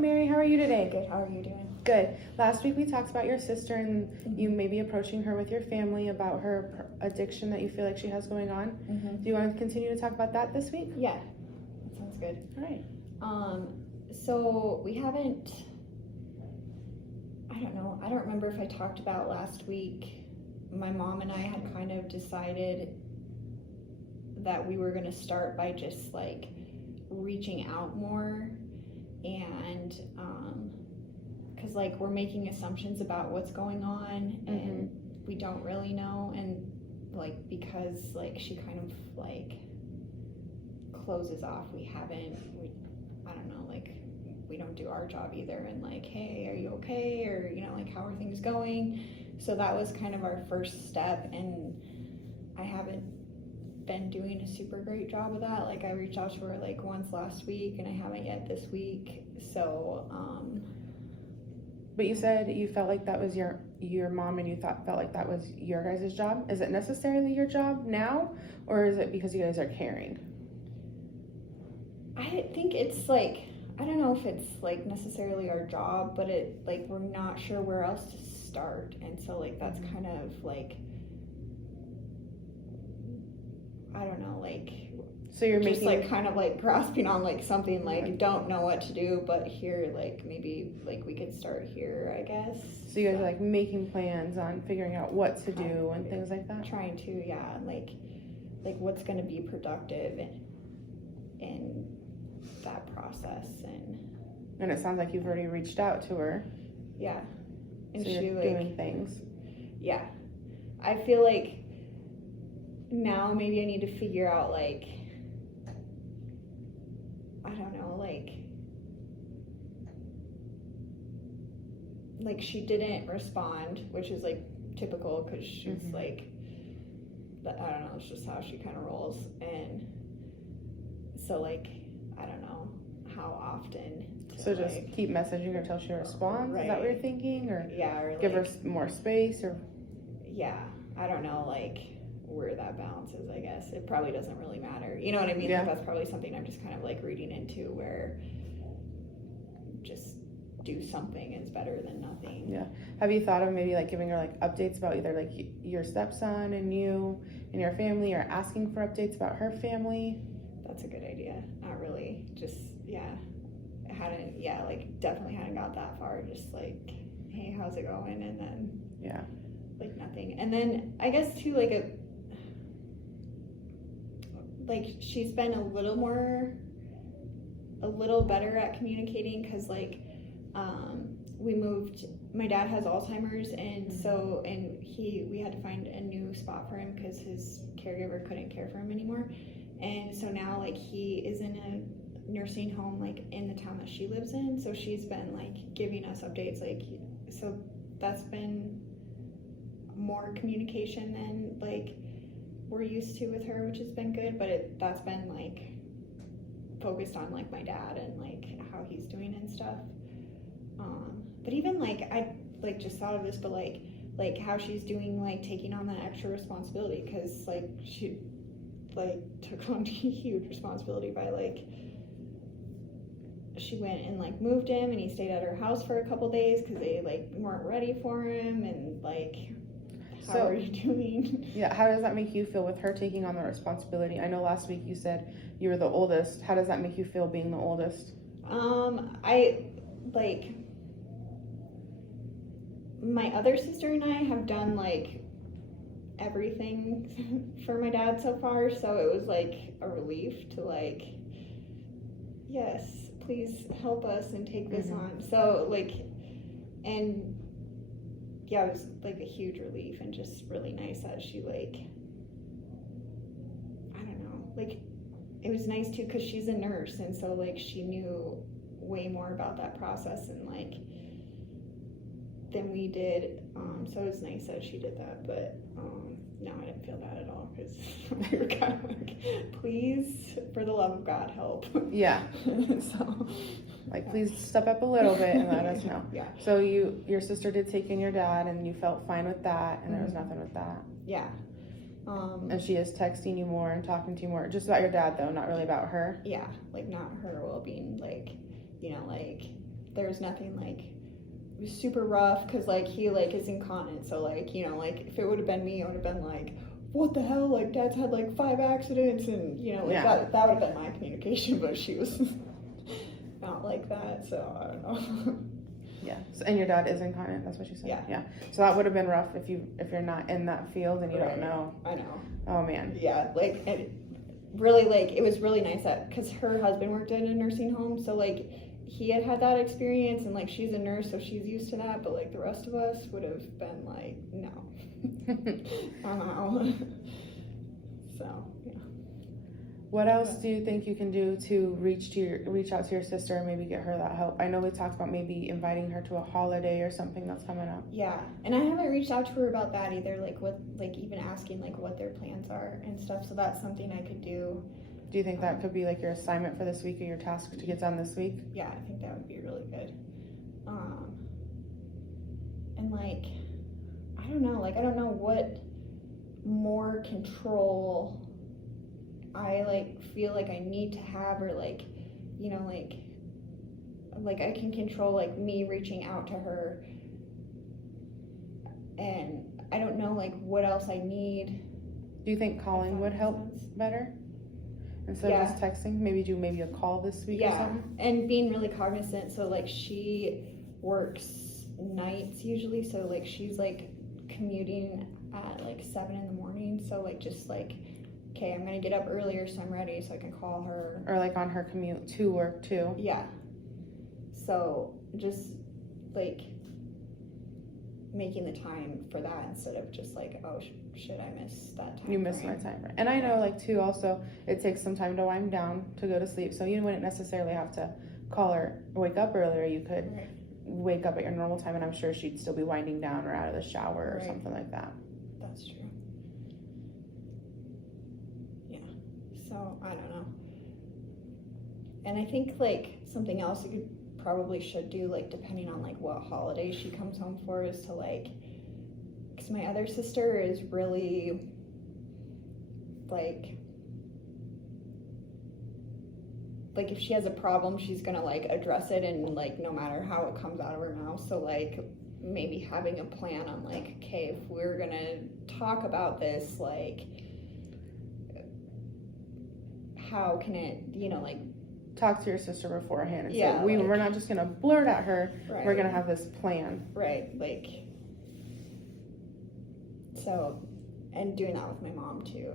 Mary, how are you today? Good, how are you doing? Good. Last week we talked about your sister and you maybe approaching her with your family about her addiction that you feel like she has going on. Do you want to continue to talk about that this week? Yeah, that sounds good. All right. So we haven't, I don't remember if I talked about last week. My mom and I had kind of decided that we were going to start by just like reaching out more, and because like we're making assumptions about what's going on and we don't really know, and like because like she kind of like closes off, we I don't know, like we don't do our job either, and like, hey, are you okay, or you know, like how are things going? So that was kind of our first step, and I haven't been doing a super great job of that. Like I reached out to her like once last week and I haven't yet this week. So but you said you felt like that was your mom and you felt like that was your guys' job. Is it necessarily your job now, or is it because you guys are caring? I think it's like, I don't know if it's like necessarily our job, but it like we're not sure where else to start, and so like that's kind of like, I don't know, like, so you're just making like kind of like grasping on like something, like don't know what to do, but here like maybe like we could start here, I guess. So you guys are like making plans on figuring out what to do and things like that? Trying to, yeah, like what's going to be productive in that process. And it sounds like you've already reached out to her. Yeah. And so she you're like doing things. Yeah. I feel like now maybe I need to figure out like, I don't know, like she didn't respond, which is like typical because she's like, I don't know, it's just how she kind of rolls. And so like, I don't know how often. So just like, keep messaging her till she responds? Right. Is that what you're thinking? Or yeah, or give like, her more space? Or yeah, I don't know, like where that balance is, I guess. It probably doesn't really matter. You know what I mean? Yeah. Like, that's probably something I'm just kind of like reading into, where just do something is better than nothing. Yeah. Have you thought of maybe like giving her like updates about either like your stepson and you and your family, or asking for updates about her family? That's a good idea. Not really. Just, yeah. Definitely hadn't got that far. Just like, hey, how's it going? And then, yeah, like nothing. And then I guess too, like she's been a little better at communicating, because like we moved, my dad has Alzheimer's, and so we had to find a new spot for him because his caregiver couldn't care for him anymore. And so now like he is in a nursing home like in the town that she lives in, so she's been like giving us updates, like, so that's been more communication than like we're used to with her, which has been good. But that's been like focused on like my dad and like how he's doing and stuff. But even like I like just thought of this, but like how she's doing, like taking on that extra responsibility, because like she like took on huge responsibility by like, she went and like moved him, and he stayed at her house for a couple days because they like weren't ready for him, and like, how are you doing? Yeah, how does that make you feel with her taking on the responsibility? I know last week you said you were the oldest. How does that make you feel being the oldest? I like, my other sister and I have done like everything for my dad so far, so it was like a relief to like, yes, please help us and take this on. So like, and yeah, it was like a huge relief, and just really nice that she like, I don't know, like it was nice too because she's a nurse, and so like she knew way more about that process and like than we did, so it was nice that she did that. But no, I didn't feel bad at all, because we were kind of like, please, for the love of God, help. Yeah. So like, please step up a little bit and let us know. Yeah. So your sister did take in your dad, and you felt fine with that, and there was nothing with that. Yeah. And she is texting you more and talking to you more, just about your dad though, not really about her. Yeah, like not her well-being, like, you know, like there's nothing like super rough, because like he like is incontinent, so like, you know, like if it would have been me, I would have been like, what the hell, like dad's had like 5 accidents, and you know, like Yeah. that would have been my communication, but she was not like that, so I don't know. Yeah. So, and your dad is incontinent. That's what you said. Yeah. Yeah. So that would have been rough if you're not in that field and you Right. don't know. I know. Oh man. Yeah, like, and really, like, it was really nice that, because her husband worked in a nursing home, so like he had that experience, and like she's a nurse, so she's used to that, but like the rest of us would have been like, no. So yeah. What else do you think you can do to reach out to your sister and maybe get her that help? I know we talked about maybe inviting her to a holiday or something that's coming up. Yeah, and I haven't reached out to her about that either, like what, like even asking like what their plans are and stuff, so that's something I could do. Do you think that could be like your assignment for this week or your task to get done this week? Yeah, I think that would be really good. And like, I don't know what more control I like feel like I need to have, or like, you know, like I can control like me reaching out to her, and I don't know like what else I need. Do you think calling would help better instead of just texting? Maybe do a call this week or something? And being really cognizant, so like she works nights usually, so like she's like commuting at like 7 in the morning, so like just like, okay, I'm gonna get up earlier so I'm ready so I can call her. Or like on her commute to work too. Yeah. So just like making the time for that instead of just like, oh, should I miss that time? You missed my time. And I know like too also it takes some time to wind down to go to sleep, so you wouldn't necessarily have to call her wake up earlier. You could wake up at your normal time, and I'm sure she'd still be winding down or out of the shower or something like that. That's true. Yeah. So I don't know. And I think like something else you should do, like depending on like what holiday she comes home for, is to like, because my other sister is really like if she has a problem, she's gonna like address it, and like no matter how it comes out of her mouth. So like maybe having a plan on like, okay, if we're gonna talk about this, like how can it, you know, like talk to your sister beforehand and Yeah, say we're like- not just gonna blurt at her. Right. We're gonna have this plan. Right, like, so, and doing that with my mom too,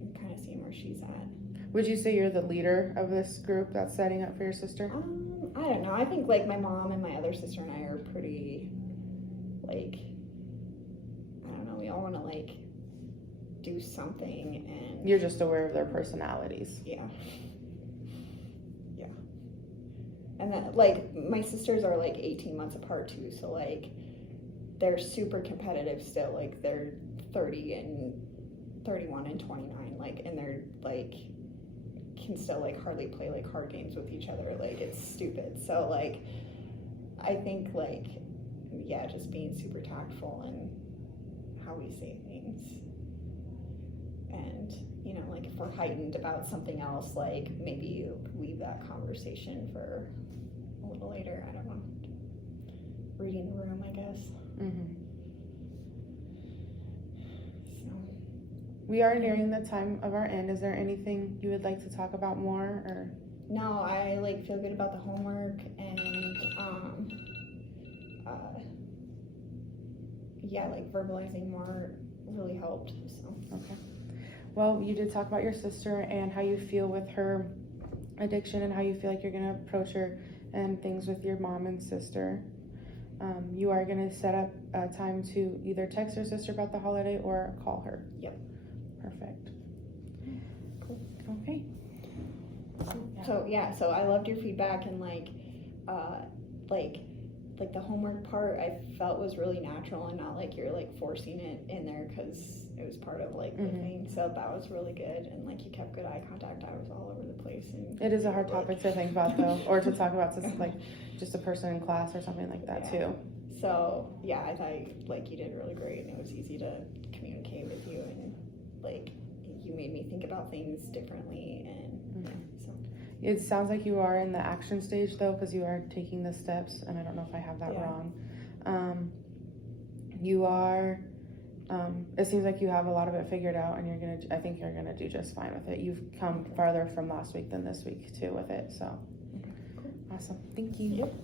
and kind of seeing where she's at. Would you say you're the leader of this group that's setting up for your sister? I don't know. I think like my mom and my other sister and I are pretty, like, I don't know. We all want to like do something, and You're just aware of their personalities. yeah. And then like my sisters are like 18 months apart too, so like they're super competitive still. Like they're 30 and 31 and 29, like, and they're like can still like hardly play like card games with each other. Like it's stupid. So like I think like, yeah, just being super tactful in how we say things, and you know, like if we're heightened about something else, like maybe leave that conversation for a little later. I don't know. Reading the room, I guess. Mm-hmm. So We are nearing the time of our end. Is there anything you would like to talk about more, or? no, I like feel good about the homework, and yeah, like verbalizing more really helped. So Okay. Well, you did talk about your sister and how you feel with her addiction and how you feel like you're going to approach her and things with your mom and sister. You are going to set up a time to either text your sister about the holiday or call her. Yep. Perfect. Cool. Okay. So yeah, so I loved your feedback, and like the homework part I felt was really natural and not like you're like forcing it in there because it was part of like the thing. So that was really good, and like you kept good eye contact. I was all over the place. And It is a hard topic to think about though, or to talk about to like just a person in class or something like that too. So yeah, I thought like you did really great, and it was easy to communicate with you, and like you made me think about things differently, and so It sounds like you are in the action stage though, because you are taking the steps, and I don't know if I have that Yeah. wrong. You are, it seems like you have a lot of it figured out, and I think you're gonna do just fine with it. You've come farther from last week than this week too with it, so. Okay, cool. Awesome, thank you. Yep.